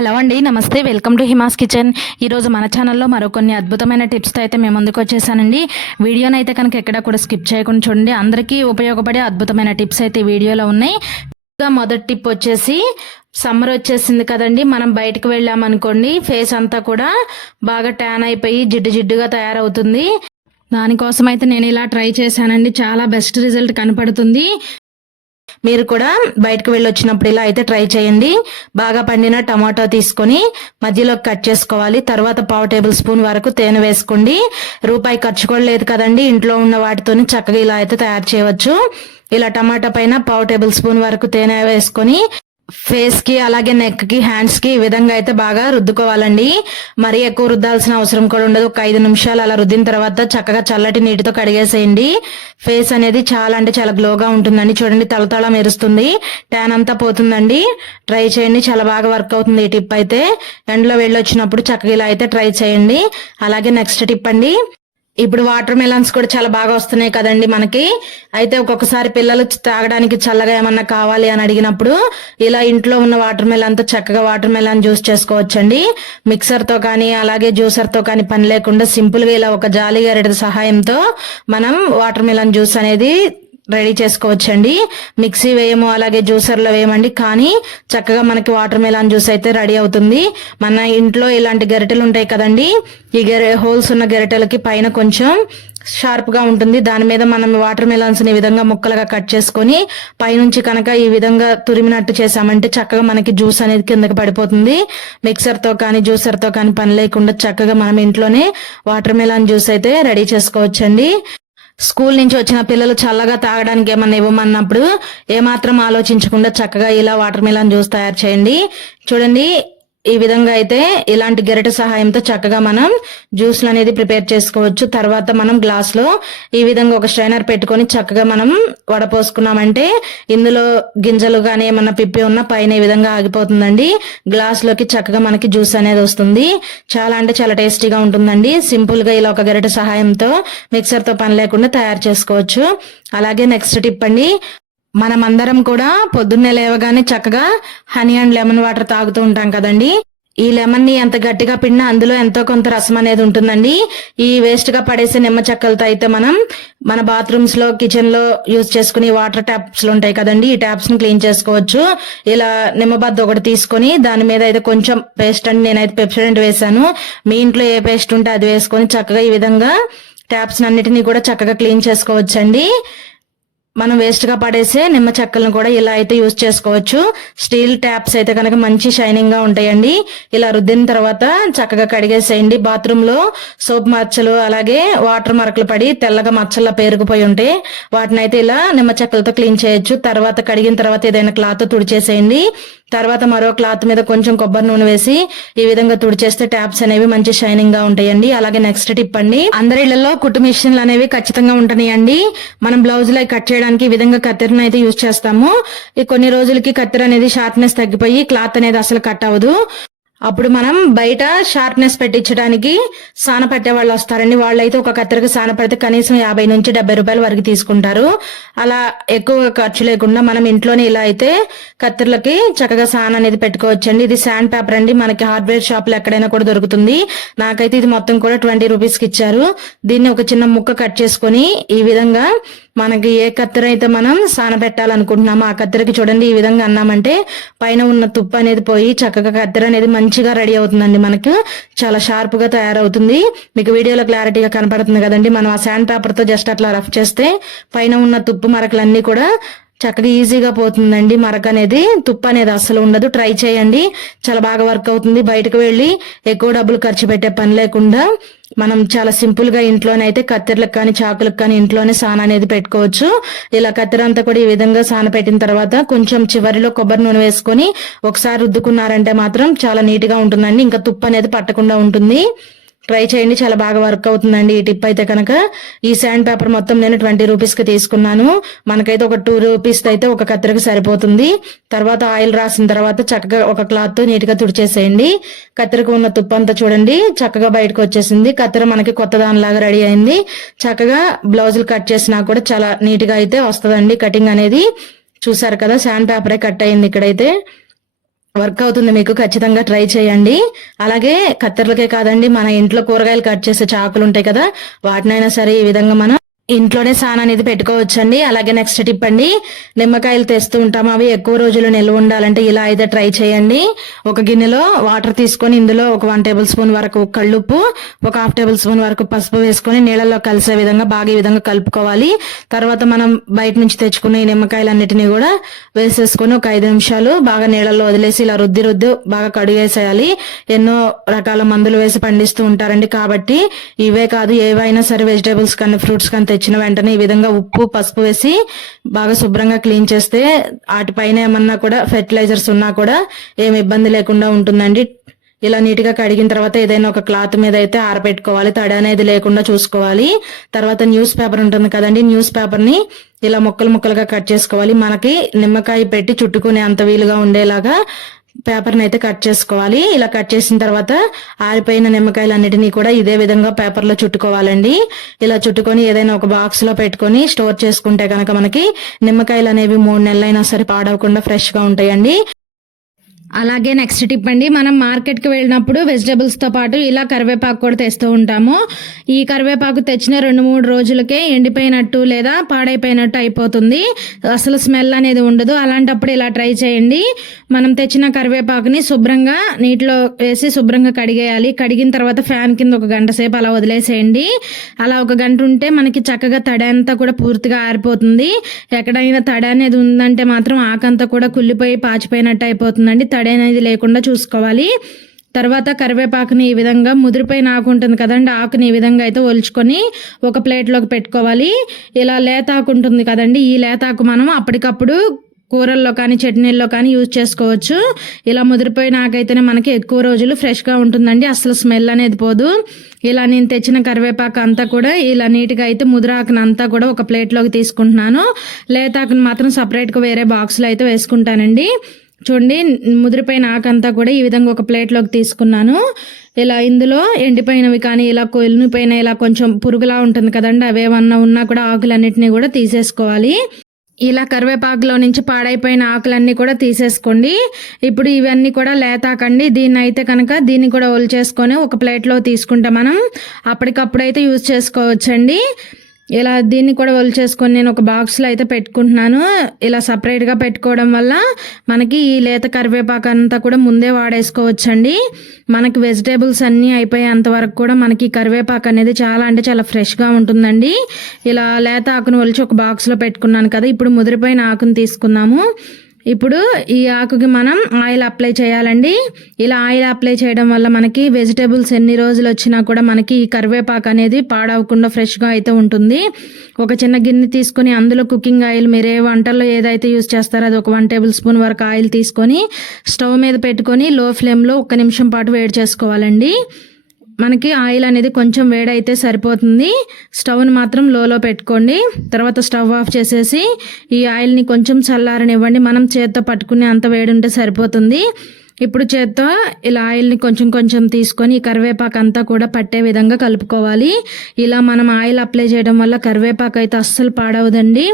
Hello అండి నమస్తే. Welcome to Hima's kitchen. ఈరోజు మన ఛానల్లో మరో కొన్ని అద్భుతమైన టిప్స్తో అయితే మేము ముందుకు వచ్చేసానండి. వీడియోని అయితే కనుక ఎక్కడ కూడా స్కిప్ చేయకుండా చూడండి. అందరికీ ఉపయోగపడే అద్భుతమైన టిప్స్ అయితే వీడియోలో ఉన్నాయి. మొదటి టిప్ వచ్చేసి సమ్మర్ వచ్చేసింది కదండి. మనం బయటకు వెళ్ళామనుకోండి ఫేస్ అంతా కూడా బాగా ట్యాన్ అయిపోయి జిడ్డు జిడ్డుగా తయారవుతుంది. దానికోసం అయితే నేను ఇలా ట్రై చేశానండి. చాలా బెస్ట్ రిజల్ట్ కనపడుతుంది. మీరు కూడా బయటకు వెళ్ళి వచ్చినప్పుడు ఇలా అయితే ట్రై చేయండి. బాగా పండిన టమాటో తీసుకొని మధ్యలో కట్ చేసుకోవాలి. తర్వాత పావు టేబుల్ స్పూన్ వరకు తేనె వేసుకోండి. రూపాయి ఖర్చు కూడా లేదు కదండి. ఇంట్లో ఉన్న వాటితోని చక్కగా ఇలా అయితే తయారు చేయవచ్చు. ఇలా టమాటా పైన పావు టేబుల్ స్పూన్ వరకు తేనె వేసుకొని ఫేస్కి అలాగే నెక్కి హ్యాండ్స్కి ఈ విధంగా అయితే బాగా రుద్దుకోవాలండి. మరీ ఎక్కువ రుద్దాల్సిన అవసరం కూడా ఉండదు. ఒక ఐదు నిమిషాలు అలా రుద్దిన తర్వాత చక్కగా చల్లటి నీటితో కడిగేసేయండి. ఫేస్ అనేది చాలా అంటే చాలా గ్లోగా ఉంటుందండి. చూడండి తలతళ మెరుస్తుంది. ట్యాన్ అంతా పోతుందండి. ట్రై చేయండి. చాలా బాగా వర్క్ అవుతుంది ఈ టిప్ అయితే. ఎండలో వెళ్ళొచ్చినప్పుడు చక్కగా ఇలా అయితే ట్రై చేయండి. అలాగే నెక్స్ట్ టిప్ అండి. ఇప్పుడు వాటర్ మెలన్స్ కూడా చాలా బాగా వస్తున్నాయి కదండి మనకి. అయితే ఒక్కొక్కసారి పిల్లలు తాగడానికి చల్లగా ఏమన్నా కావాలి అని అడిగినప్పుడు ఇలా ఇంట్లో ఉన్న వాటర్ మెలన్తో చక్కగా వాటర్ మెలన్ జ్యూస్ చేసుకోవచ్చండి. మిక్సర్తో కానీ అలాగే జ్యూసర్తో కానీ పని లేకుండా సింపుల్గా ఇలా ఒక జాలి గరిటె సహాయంతో మనం వాటర్ మెలన్ జ్యూస్ అనేది రెడీ చేసుకోవచ్చండి. మిక్సీ వేయము అలాగే జ్యూసర్లో వేయమండి. కానీ చక్కగా మనకి వాటర్ మెలాన్ జ్యూస్ అయితే రెడీ అవుతుంది. మన ఇంట్లో ఇలాంటి గరిటెలు ఉంటాయి కదండి. ఈ గెరె హోల్స్ ఉన్న గరిటెలకి పైన కొంచెం షార్ప్గా ఉంటుంది. దాని మీద మనం వాటర్ మెలాన్స్ ఈ విధంగా ముక్కలుగా కట్ చేసుకొని పైనుంచి కనుక ఈ విధంగా తురిమినట్టు చేసామంటే చక్కగా మనకి జ్యూస్ అనేది కిందకి పడిపోతుంది. మిక్సర్తో కానీ జ్యూసర్తో కానీ పని లేకుండా చక్కగా మనం ఇంట్లోనే వాటర్ మెలాన్ జ్యూస్ అయితే రెడీ చేసుకోవచ్చండి. స్కూల్ నుంచి వచ్చిన పిల్లలు చల్లగా తాగడానికి ఏమన్నా ఇవ్వమన్నప్పుడు ఏమాత్రం ఆలోచించకుండా చక్కగా ఇలా వాటర్ మిలన్ జ్యూస్ తయారు చేయండి. చూడండి ఈ విధంగా అయితే ఇలాంటి గెరట సహాయంతో చక్కగా మనం జ్యూస్లు అనేది ప్రిపేర్ చేసుకోవచ్చు. తర్వాత మనం గ్లాస్లో ఈ విధంగా ఒక స్ట్రైనర్ పెట్టుకొని చక్కగా మనం వడపోసుకున్నామంటే ఇందులో గింజలు కానీ ఏమన్నా పిప్పి ఉన్న పైన ఈ విధంగా ఆగిపోతుందండి. గ్లాస్లోకి చక్కగా మనకి జ్యూస్ అనేది వస్తుంది. చాలా అంటే చాలా టేస్టీగా ఉంటుందండి. సింపుల్గా ఇలా ఒక గరిట సహాయంతో మిక్సర్తో పని లేకుండా తయారు చేసుకోవచ్చు. అలాగే నెక్స్ట్ టిప్ అండి మనమందరం కూడా పొద్దున్నే లేవగానే చక్కగా హనీ అండ్ లెమన్ వాటర్ తాగుతూ ఉంటాం కదండి. ఈ లెమన్ని ఎంత గట్టిగా పిండినా అందులో ఎంతో కొంత రసం అనేది ఉంటుందండి. ఈ వేస్ట్గా పడేసే నిమ్మ చెక్కలతో అయితే మనం మన బాత్రూమ్స్లో కిచెన్లో యూజ్ చేసుకుని వాటర్ ట్యాప్స్ ఉంటాయి కదండి. ఈ ట్యాప్స్ని క్లీన్ చేసుకోవచ్చు. ఇలా నిమ్మబద్ద ఒకటి తీసుకొని దాని మీద అయితే కొంచెం పేస్ట్ అండి నేనైతే పెప్సడెంట్ వేసాను. మీ ఇంట్లో ఏ పేస్ట్ ఉంటే అది వేసుకొని చక్కగా ఈ విధంగా ట్యాప్స్ అన్నిటినీ కూడా చక్కగా క్లీన్ చేసుకోవచ్చండి. మనం వేస్ట్గా పడేసే నిమ్మ చెక్కలను కూడా ఇలా అయితే యూజ్ చేసుకోవచ్చు. స్టీల్ ట్యాప్స్ అయితే కనుక మంచి షైనింగ్గా ఉంటాయండి. ఇలా రుద్దిన తర్వాత చక్కగా కడిగేసేయండి. బాత్రూమ్లో సోప్ మచ్చలు అలాగే వాటర్ మరకలు పడి తెల్లగా మచ్చల్లా పేరుకుపోయి ఉంటాయి వాటిని అయితే ఇలా నిమ్మ చెక్కలతో క్లీన్ చేయొచ్చు. తర్వాత కడిగిన తర్వాత ఏదైనా క్లాత్ తుడిచేసేయండి. తర్వాత మరో క్లాత్ మీద కొంచెం కొబ్బరి నూనె వేసి ఈ విధంగా తుడిచేస్తే ట్యాప్స్ అనేవి మంచి షైనింగ్గా ఉంటాయండి. అలాగే నెక్స్ట్ టిప్ అండి అందరి ఇళ్ళలో కుట్టు మిషన్లు అనేవి ఖచ్చితంగా ఉంటున్నాయండి మనం బ్లౌజ్ లై కట్ చేయడానికి ఈ విధంగా కత్తెరను అయితే యూజ్ చేస్తాము. ఈ కొన్ని రోజులకి కత్తెర అనేది షార్ప్నెస్ తగ్గిపోయి క్లాత్ అనేది అసలు కట్ అవ్వదు. అప్పుడు మనం బయట షార్ప్నెస్ పెట్టించడానికి సాన పట్టే వాళ్ళు వస్తారండి. వాళ్ళైతే ఒక కత్తెరకు సాన పడితే కనీసం యాభై నుంచి డెబ్బై రూపాయల వరకు తీసుకుంటారు. అలా ఎక్కువ ఖర్చు లేకుండా మనం ఇంట్లోనే ఇలా అయితే కత్తెరలకి చక్కగా సాన అనేది పెట్టుకోవచ్చండి. ఇది శాండ్ పేపర్ అండి. మనకి హార్డ్వేర్ షాప్లో ఎక్కడైనా కూడా దొరుకుతుంది. నాకైతే ఇది మొత్తం కూడా ట్వంటీ రూపీస్కి ఇచ్చారు. దీన్ని ఒక చిన్న ముక్క కట్ చేసుకొని ఈ విధంగా మనకి ఏ కత్తెర అయితే మనం సాన పెట్టాలనుకుంటున్నామో ఆ కత్తెరకి చూడండి ఈ విధంగా అన్నామంటే పైన ఉన్న తుప్పు అనేది పోయి చక్కగా కత్తెర అనేది మంచిగా రెడీ అవుతుందండి మనకు. చాలా షార్ప్గా తయారవుతుంది. మీకు వీడియోలో క్లారిటీగా కనపడుతుంది కదండి. మనం ఆ శాండ్ పేపర్తో జస్ట్ అట్లా రఫ్ చేస్తే పైన ఉన్న తుప్పు మరకలన్నీ కూడా చక్కగా ఈజీగా పోతుందండి. మరక అనేది తుప్పు అనేది అసలు ఉండదు. ట్రై చేయండి. చాలా బాగా వర్క్ అవుతుంది. బయటకు వెళ్ళి ఎక్కువ డబ్బులు ఖర్చు పెట్టే పని లేకుండా మనం చాలా సింపుల్గా ఇంట్లోనే అయితే కత్తెరలకు కానీ చాకులకు కానీ ఇంట్లోనే సాన అనేది పెట్టుకోవచ్చు. ఇలా కత్తెర అంతా కూడా ఈ విధంగా సాన పెట్టిన తర్వాత కొంచెం చివరిలో కొబ్బరి నూనె వేసుకొని ఒకసారి రుద్దుకున్నారంటే మాత్రం చాలా నీట్గా ఉంటుందండి. ఇంకా తుప్పు అనేది పట్టకుండా ఉంటుంది. ట్రై చేయండి. చాలా బాగా వర్క్ అవుతుందండి ఈ టిప్ అయితే కనుక. ఈ శాండ్ పేపర్ మొత్తం నేను ట్వంటీ రూపీస్కి తీసుకున్నాను. మనకైతే ఒక టూ రూపీస్ అయితే ఒక కత్తెరకు సరిపోతుంది. తర్వాత ఆయిల్ రాసిన తర్వాత చక్కగా ఒక క్లాత్ నీట్గా తుడిచేసేయండి. కత్తెరకు ఉన్న తుప్పు అంతా చూడండి. చక్కగా బయటకు వచ్చేసింది. కత్తెర మనకి కొత్త దానిలాగా రెడీ అయింది. చక్కగా బ్లౌజులు కట్ చేసినా కూడా చాలా నీట్గా అయితే వస్తుందండి కటింగ్ అనేది. చూసారు కదా శాండ్ పేపరే కట్ అయింది ఇక్కడైతే. వర్క్ అవుతుంది మీకు ఖచ్చితంగా ట్రై చేయండి. అలాగే కత్తెరలకే కాదండి మన ఇంట్లో కూరగాయలు కట్ చేసే చాకులు ఉంటాయి కదా వాటినైనా సరే ఈ విధంగా మనం ఇంట్లోనే సాన్ అనేది పెట్టుకోవచ్చండి. అలాగే నెక్స్ట్ టిప్ అండి నిమ్మకాయలు తెస్తూ ఉంటాం. అవి ఎక్కువ రోజులు నిల్వ ఉండాలంటే ఇలా అయితే ట్రై చేయండి. ఒక గిన్నెలో వాటర్ తీసుకొని ఇందులో ఒక వన్ టేబుల్ స్పూన్ వరకు కళ్ళుప్పు ఒక హాఫ్ టేబుల్ స్పూన్ వరకు పసుపు వేసుకొని నీళ్ళలో కలిసే విధంగా బాగా ఈ విధంగా కలుపుకోవాలి. తర్వాత మనం బయట నుంచి తెచ్చుకున్న ఈ నిమ్మకాయలన్నిటిని కూడా వేసేసుకొని ఒక ఐదు నిమిషాలు బాగా నీళ్ళలో వదిలేసి ఇలా రుద్ది రుద్ది బాగా కడిగేసేయాలి. ఎన్నో రకాల మందులు వేసి పండిస్తూ ఉంటారండి. కాబట్టి ఇవే కాదు ఏవైనా సరే వెజిటేబుల్స్ కానీ ఫ్రూట్స్ కానీ వచ్చిన వెంటనే ఈ విధంగా ఉప్పు పసుపు వేసి బాగా శుభ్రంగా క్లీన్ చేస్తే వాటిపైన ఏమన్నా కూడా ఫెర్టిలైజర్స్ ఉన్నా కూడా ఏమి ఇబ్బంది లేకుండా ఉంటుందండి. ఇలా నీట్గా కడిగిన తర్వాత ఏదైనా ఒక క్లాత్ మీద అయితే ఆరబెట్టుకోవాలి తడి అనేది లేకుండా చూసుకోవాలి. తర్వాత న్యూస్ పేపర్ ఉంటుంది కదండి. న్యూస్ పేపర్ని ఇలా ముక్కలు ముక్కలుగా కట్ చేసుకోవాలి. మనకి నిమ్మకాయ పెట్టి చుట్టుకునే అంత వీలుగా ఉండేలాగా పేపర్ని అయితే కట్ చేసుకోవాలి. ఇలా కట్ చేసిన తర్వాత ఆరిపోయిన నిమ్మకాయలు అన్నిటినీ కూడా ఇదే విధంగా పేపర్లో చుట్టుకోవాలండి. ఇలా చుట్టుకొని ఏదైనా ఒక బాక్స్లో పెట్టుకొని స్టోర్ చేసుకుంటే కనుక మనకి నిమ్మకాయలు అనేవి మూడు నెలలైనా సరే పాడవకుండా ఫ్రెష్గా ఉంటాయండి. అలాగే నెక్స్ట్ టిప్ అండి మనం మార్కెట్కి వెళ్ళినప్పుడు వెజిటబుల్స్తో పాటు ఇలా కరివేపాకు కూడా తెస్తూ ఉంటాము. ఈ కరివేపాకు తెచ్చిన రెండు మూడు రోజులకే ఎండిపోయినట్టు లేదా పాడైపోయినట్టు అయిపోతుంది. అసలు స్మెల్ అనేది ఉండదు. అలాంటప్పుడు ఇలా ట్రై చేయండి. మనం తెచ్చిన కరివేపాకుని శుభ్రంగా నీటిలో వేసి శుభ్రంగా కడిగేయాలి. కడిగిన తర్వాత ఫ్యాన్ కింద ఒక గంట సేపు అలా వదిలేసేయండి. అలా ఒక గంట ఉంటే మనకి చక్కగా తడి అంతా కూడా పూర్తిగా ఆరిపోతుంది. ఎక్కడైనా తడి అనేది ఉందంటే మాత్రం ఆకంతా కూడా కుళ్ళిపోయి పాచిపోయినట్టు అయిపోతుందండి. తడి అనేది లేకుండా చూసుకోవాలి. తర్వాత కరివేపాకుని ఈ విధంగా ముదిరిపోయిన ఆకు ఉంటుంది కదండి ఆకుని ఈ విధంగా అయితే ఒలుచుకొని ఒక ప్లేట్లోకి పెట్టుకోవాలి. ఇలా లేత ఆకు ఉంటుంది కదండి ఈ లేత ఆకు మనం అప్పటికప్పుడు కూరల్లో కానీ చట్నీల్లో కానీ యూజ్ చేసుకోవచ్చు. ఇలా ముదిరిపోయిన ఆకైతేనే మనకి ఎక్కువ రోజులు ఫ్రెష్గా ఉంటుందండి అసలు స్మెల్ అనేది పోదు. ఇలా నేను తెచ్చిన కరివేపాకు అంతా కూడా ఇలా నీట్గా అయితే ముదిరాకును అంతా కూడా ఒక ప్లేట్లోకి తీసుకుంటున్నాను. లేతాకును మాత్రం సపరేట్గా వేరే బాక్స్లో అయితే వేసుకుంటానండి. చూడండి ముదిరిపోయిన ఆకంతా కూడా ఈ విధంగా ఒక ప్లేట్లోకి తీసుకున్నాను. ఇలా ఇందులో ఎండిపోయినవి కానీ ఇలా కొలినిపోయిన ఇలా కొంచెం పురుగులా ఉంటుంది కదండి అవేమన్నా ఉన్నా కూడా ఆకులన్నిటినీ కూడా తీసేసుకోవాలి. ఇలా కరివేపాకులో నుంచి పాడైపోయిన ఆకులన్నీ కూడా తీసేసుకోండి. ఇప్పుడు ఇవన్నీ కూడా లేతాకండి. దీన్ని అయితే కనుక దీన్ని కూడా ఒలిచేసుకొని ఒక ప్లేట్లో తీసుకుంటే మనం అప్పటికప్పుడైతే యూజ్ చేసుకోవచ్చండి. ఇలా దీన్ని కూడా ఒలిచేసుకొని నేను ఒక బాక్స్లో అయితే పెట్టుకుంటున్నాను. ఇలా సపరేట్గా పెట్టుకోవడం వల్ల మనకి ఈ లేత కరివేపాకు అంతా కూడా ముందే వాడేసుకోవచ్చండి. మనకి వెజిటేబుల్స్ అన్నీ అయిపోయేంత వరకు కూడా మనకి కరివేపాకు అనేది చాలా అంటే చాలా ఫ్రెష్గా ఉంటుందండి. ఇలా లేత ఆకును ఒలిచి ఒక బాక్స్లో పెట్టుకున్నాను కదా ఇప్పుడు ముదిరిపోయిన ఆకును తీసుకుందాము. ఇప్పుడు ఈ ఆకుకి మనం ఆయిల్ అప్లై చేయాలండి. ఇలా ఆయిల్ అప్లై చేయడం వల్ల మనకి వెజిటేబుల్స్ ఎన్ని రోజులు వచ్చినా కూడా మనకి ఈ కరివేపాకు అనేది పాడవకుండా ఫ్రెష్గా అయితే ఉంటుంది. ఒక చిన్న గిన్నె తీసుకొని అందులో కుకింగ్ ఆయిల్ మీరు ఏ వంటల్లో ఏదైతే యూస్ చేస్తారో అది ఒక వన్ టేబుల్ స్పూన్ వరకు ఆయిల్ తీసుకొని స్టవ్ మీద పెట్టుకొని లో ఫ్లేమ్లో ఒక నిమిషం పాటు వేడి చేసుకోవాలండి. మనకి ఆయిల్ అనేది కొంచెం వేడైతే సరిపోతుంది. స్టవ్ని మాత్రం లోలో పెట్టుకోండి. తర్వాత స్టవ్ ఆఫ్ చేసేసి ఈ ఆయిల్ని కొంచెం చల్లారనివ్వండి. మనం చేత్తో పట్టుకునే అంత వేడి ఉంటే సరిపోతుంది. ఇప్పుడు చేత్తో ఇలా ఆయిల్ని కొంచెం కొంచెం తీసుకొని ఈ కరివేపాకు అంతా కూడా పట్టే విధంగా కలుపుకోవాలి. ఇలా మనం ఆయిల్ అప్లై చేయడం వల్ల కరివేపాకు అయితే అస్సలు పాడవదండి.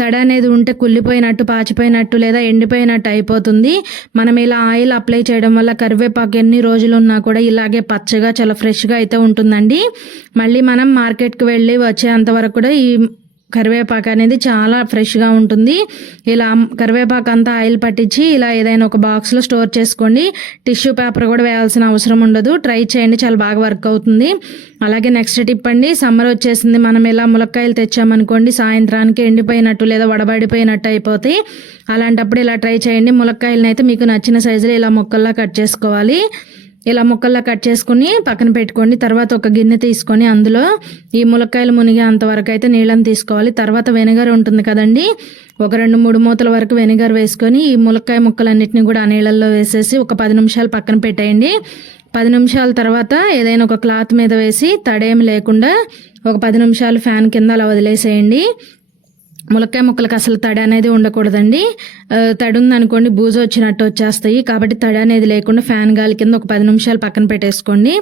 తడ అనేది ఉంటే కుళ్ళిపోయినట్టు పాచిపోయినట్టు లేదా ఎండిపోయినట్టు అయిపోతుంది. మనం ఇలా ఆయిల్ అప్లై చేయడం వల్ల కరివేపాకు ఎన్ని రోజులు ఉన్నా కూడా ఇలాగే పచ్చగా చాలా ఫ్రెష్గా అయితే ఉంటుందండి. మళ్ళీ మనం మార్కెట్కి వెళ్ళి వచ్చేంత వరకు కూడా ఈ కరివేపాకు అనేది చాలా ఫ్రెష్గా ఉంటుంది. ఇలా కరివేపాకు అంతా ఆయిల్ పట్టించి ఇలా ఏదైనా ఒక బాక్స్లో స్టోర్ చేసుకోండి. టిష్యూ పేపర్ కూడా వేయాల్సిన అవసరం ఉండదు. ట్రై చేయండి. చాలా బాగా వర్క్ అవుతుంది. అలాగే నెక్స్ట్ టిప్ అండి. సమ్మర్ వచ్చేసింది. మనం ఇలా ములక్కాయలు తెచ్చామనుకోండి సాయంత్రానికి ఎండిపోయినట్టు లేదా వడబడిపోయినట్టు అయిపోతాయి. అలాంటప్పుడు ఇలా ట్రై చేయండి. ములక్కాయలను అయితే మీకు నచ్చిన సైజులో ఇలా మొక్కల్లా కట్ చేసుకోవాలి. ఇలా ముక్కల్లా కట్ చేసుకుని పక్కన పెట్టుకోండి. తర్వాత ఒక గిన్నె తీసుకొని అందులో ఈ ములక్కాయలు మునిగే అంతవరకు అయితే నీళ్ళని తీసుకోవాలి. తర్వాత వెనిగర్ ఉంటుంది కదండి. ఒక రెండు మూడు మూతల వరకు వెనిగర్ వేసుకొని ఈ ములక్కాయ ముక్కలన్నిటిని కూడా ఆ నీళ్ళల్లో వేసేసి ఒక పది నిమిషాలు పక్కన పెట్టేయండి. పది నిమిషాల తర్వాత ఏదైనా ఒక క్లాత్ మీద వేసి తడేమి లేకుండా ఒక పది నిమిషాలు ఫ్యాన్ కింద అలా వదిలేసేయండి. ములక్కాయ ముక్కలకు అసలు తడి అనేది ఉండకూడదండి. తడి ఉందనుకోండి బూజు వచ్చినట్టు వచ్చేస్తాయి. కాబట్టి తడి అనేది లేకుండా ఫ్యాన్ గాలి కింద ఒక పది నిమిషాలు పక్కన పెట్టేసుకోండి.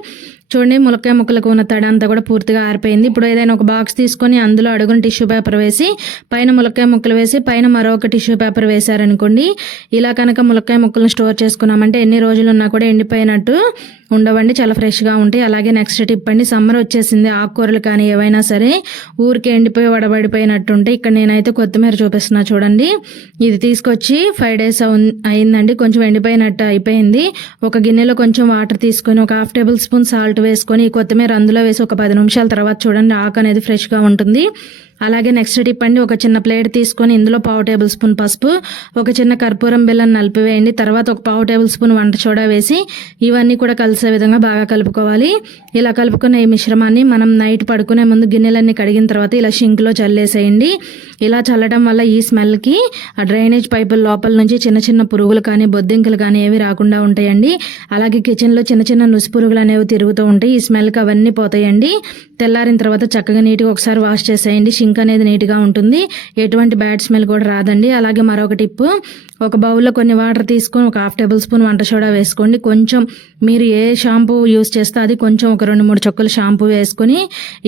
చూడండి ములక్కాయ ముక్కలకు ఉన్న తడి అంతా కూడా పూర్తిగా ఆరిపోయింది. ఇప్పుడు ఏదైనా ఒక బాక్స్ తీసుకొని అందులో అడుగున టిష్యూ పేపర్ వేసి పైన ములక్కాయ ముక్కలు వేసి పైన మరొక టిష్యూ పేపర్ వేశారనుకోండి ఇలా కనుక ములక్కాయ ముక్కలను స్టోర్ చేసుకున్నామంటే ఎన్ని రోజులు ఉన్నా కూడా ఎండిపోయినట్టు ఉండవండి చాలా ఫ్రెష్గా ఉంటాయి. అలాగే నెక్స్ట్ టిప్ అండి సమ్మర్ వచ్చేసింది ఆకుకూరలు కానీ ఏవైనా సరే ఊరికి ఎండిపోయి వడబడిపోయినట్టు ఉంటాయి ఇక్కడ నేనైతే కొత్తిమీర చూపిస్తున్నా చూడండి. ఇది తీసుకొచ్చి ఫైవ్ డేస్ అయిందండి కొంచెం ఎండిపోయినట్టు అయిపోయింది. ఒక గిన్నెలో కొంచెం వాటర్ తీసుకొని ఒక హాఫ్ టేబుల్ స్పూన్ సాల్ట్ వేసుకొని కొత్తిమీర అందులో వేసి ఒక పది నిమిషాల తర్వాత చూడండి ఆకు అనేది ఫ్రెష్గా ఉంటుంది. అలాగే నెక్స్ట్ టిప్ అండి ఒక చిన్న ప్లేట్ తీసుకొని ఇందులో పావు టేబుల్ స్పూన్ పసుపు ఒక చిన్న కర్పూరం బెల్లం నలిపివేయండి తర్వాత ఒక పావు టేబుల్ స్పూన్ వంట సోడా వేసి ఇవన్నీ కూడా కలిసే విధంగా బాగా కలుపుకోవాలి. ఇలా కలుపుకున్న ఈ మిశ్రమాన్ని మనం నైట్ పడుకునే ముందు గిన్నెలన్నీ కడిగిన తర్వాత ఇలా షింక్లో చల్లేసేయండి. ఇలా చల్లడం వల్ల ఈ స్మెల్కి ఆ డ్రైనేజ్ పైపుల లోపల నుంచి చిన్న చిన్న పురుగులు కానీ బొద్దింకలు కానీ ఏవి రాకుండా ఉంటాయండి. అలాగే కిచెన్లో చిన్న చిన్న నుసి పురుగులు అనేవి తిరుగుతూ ఉంటాయి ఈ స్మెల్కి అవన్నీ పోతాయండి. తెల్లారిన తర్వాత చక్కగా నీట్గా ఒకసారి వాష్ చేసేయండి. సింక్ అనేది నీట్గా ఉంటుంది. ఎటువంటి బ్యాడ్ స్మెల్ కూడా రాదండి. అలాగే మరొక టిప్పు ఒక బౌల్లో కొన్ని వాటర్ తీసుకొని ఒక హాఫ్ టేబుల్ స్పూన్ వంట సోడా వేసుకోండి. కొంచెం మీరు ఏ షాంపూ యూస్ చేస్తే అది కొంచెం ఒక రెండు మూడు చుక్కలు షాంపూ వేసుకొని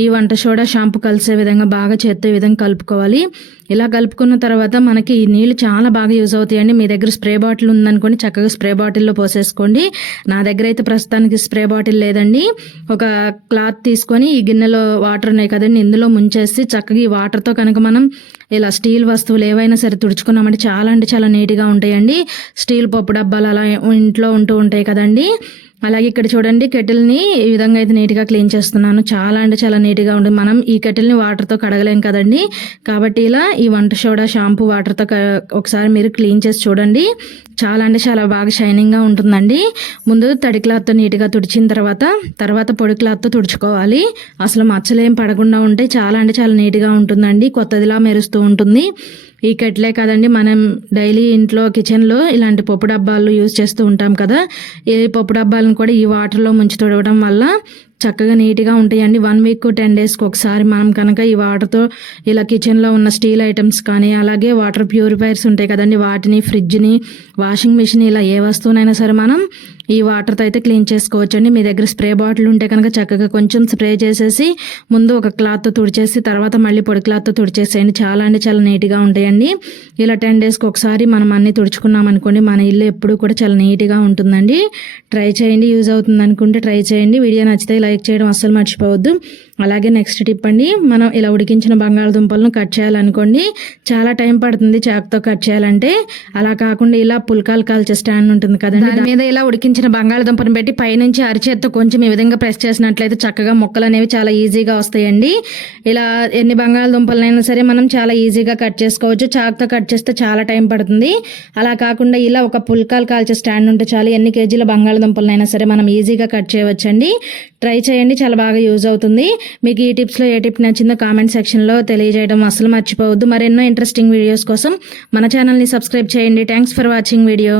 ఈ వంట సోడా షాంపూ కలిసే విధంగా బాగా చేత్తో విధంగా కలుపుకోవాలి. ఇలా కలుపుకున్న తర్వాత మనకి ఈ నీళ్ళు చాలా బాగా యూజ్ అవుతాయండి. మీ దగ్గర స్ప్రే బాటిల్ ఉందనుకోండి చక్కగా స్ప్రే బాటిల్లో పోసేసుకోండి. నా దగ్గర అయితే ప్రస్తుతానికి స్ప్రే బాటిల్ లేదండి. ఒక క్లాత్ తీసుకొని ఈ గిన్నెలో వాటర్ ఉన్నాయి కదండి ఇందులో ముంచేసి చక్కగా ఈ వాటర్తో కనుక మనం ఇలా స్టీల్ వస్తువులు ఏవైనా సరే తుడుచుకున్నామంటే చాలా అంటే చాలా నీట్గా ఉంటాయండి. స్టీల్ పప్పు డబ్బాలు అలా ఇంట్లో ఉంటూ ఉంటాయి కదండి. అలాగే ఇక్కడ చూడండి కెటిల్ని ఈ విధంగా అయితే నీట్గా క్లీన్ చేస్తున్నాను. చాలా అంటే చాలా నీట్గా ఉంటుంది మనం ఈ కెటిల్ని వాటర్తో కడగలేం కదండి. కాబట్టి ఇలా ఈ వంట సోడా షాంపూ వాటర్తో క- ఒకసారి మీరు క్లీన్ చేసి చూడండి. చాలా అంటే చాలా బాగా షైనింగ్గా ఉంటుందండి. ముందు తడి క్లాత్తో నీట్గా తుడిచిన తర్వాత తర్వాత పొడి క్లాత్తో తుడుచుకోవాలి. అసలు మచ్చలేం పడకుండా ఉంటే చాలా అంటే చాలా నీట్గా ఉంటుందండి. కొత్తదిలా మెరుస్తూ ఉంటుంది. ఈ కెట్లే కాదండి మనం డైలీ ఇంట్లో కిచెన్లో ఇలాంటి పప్పు డబ్బాలు యూజ్ చేస్తూ ఉంటాం కదా. ఈ పప్పు డబ్బాలను కూడా ఈ వాటర్లో ముంచి తుడవడం వల్ల చక్కగా నీట్గా ఉంటాయండి. వన్ వీక్ టెన్ డేస్కి ఒకసారి మనం కనుక ఈ వాటర్తో ఇలా కిచెన్లో ఉన్న స్టీల్ ఐటమ్స్ కానీ అలాగే వాటర్ ప్యూరిఫైర్స్ ఉంటాయి కదండి. వాటిని ఫ్రిడ్జ్ని వాషింగ్ మిషన్ ఇలా ఏ వస్తువునైనా సరే మనం ఈ వాటర్తో అయితే క్లీన్ చేసుకోవచ్చండి. మీ దగ్గర స్ప్రే బాటిల్ ఉంటే కనుక చక్కగా కొంచెం స్ప్రే చేసేసి ముందు ఒక క్లాత్తో తుడిచేసి తర్వాత మళ్ళీ పొడి క్లాత్తో తుడిచేసేయండి. చాలా అంటే చాలా నీట్గా ఉంటాయండి. ఇలా టెన్ డేస్కి ఒకసారి మనం అన్నీ తుడుచుకున్నాం అనుకోండి మన ఇల్లు ఎప్పుడు కూడా చాలా నీట్గా ఉంటుందండి. ట్రై చేయండి. యూజ్ అవుతుంది అనుకుంటే ట్రై చేయండి. వీడియో నచ్చితే ఇలా లైక్ చేయడం అస్సలు మర్చిపోవద్దు. అలాగే నెక్స్ట్ టిప్ అండి మనం ఇలా ఉడికించిన బంగాళదుంపలను కట్ చేయాలనుకోండి చాలా టైం పడుతుంది చాకుతో కట్ చేయాలంటే. అలా కాకుండా ఇలా పుల్కాలు కాల్చే స్టాండ్ ఉంటుంది కదండి. దాని మీద ఇలా ఉడికించిన బంగాళదుంపను పెట్టి పైనుంచి అరిచేత్తో కొంచెం ఈ విధంగా ప్రెస్ చేసినట్లయితే చక్కగా ముక్కలు అనేవి చాలా ఈజీగా వస్తాయండి. ఇలా ఎన్ని బంగాళదుంపలనైనా సరే మనం చాలా ఈజీగా కట్ చేసుకోవచ్చు. చాకుతో కట్ చేస్తే చాలా టైం పడుతుంది. అలా కాకుండా ఇలా ఒక పుల్కాలు కాల్చే స్టాండ్ ఉంటే చాలు ఎన్ని కేజీల బంగాళదుంపలనైనా సరే మనం ఈజీగా కట్ చేయవచ్చండి. ట్రై చేయండి చాలా బాగా యూజ్ అవుతుంది. మీకు ఈ టిప్స్లో ఏ టిప్ నచ్చిందో కామెంట్ సెక్షన్లో తెలియజేయడం అసలు మర్చిపోవద్దు. మరెన్నో ఇంట్రెస్టింగ్ వీడియోస్ కోసం మన ఛానల్ని సబ్స్క్రైబ్ చేయండి. Thanks for watching video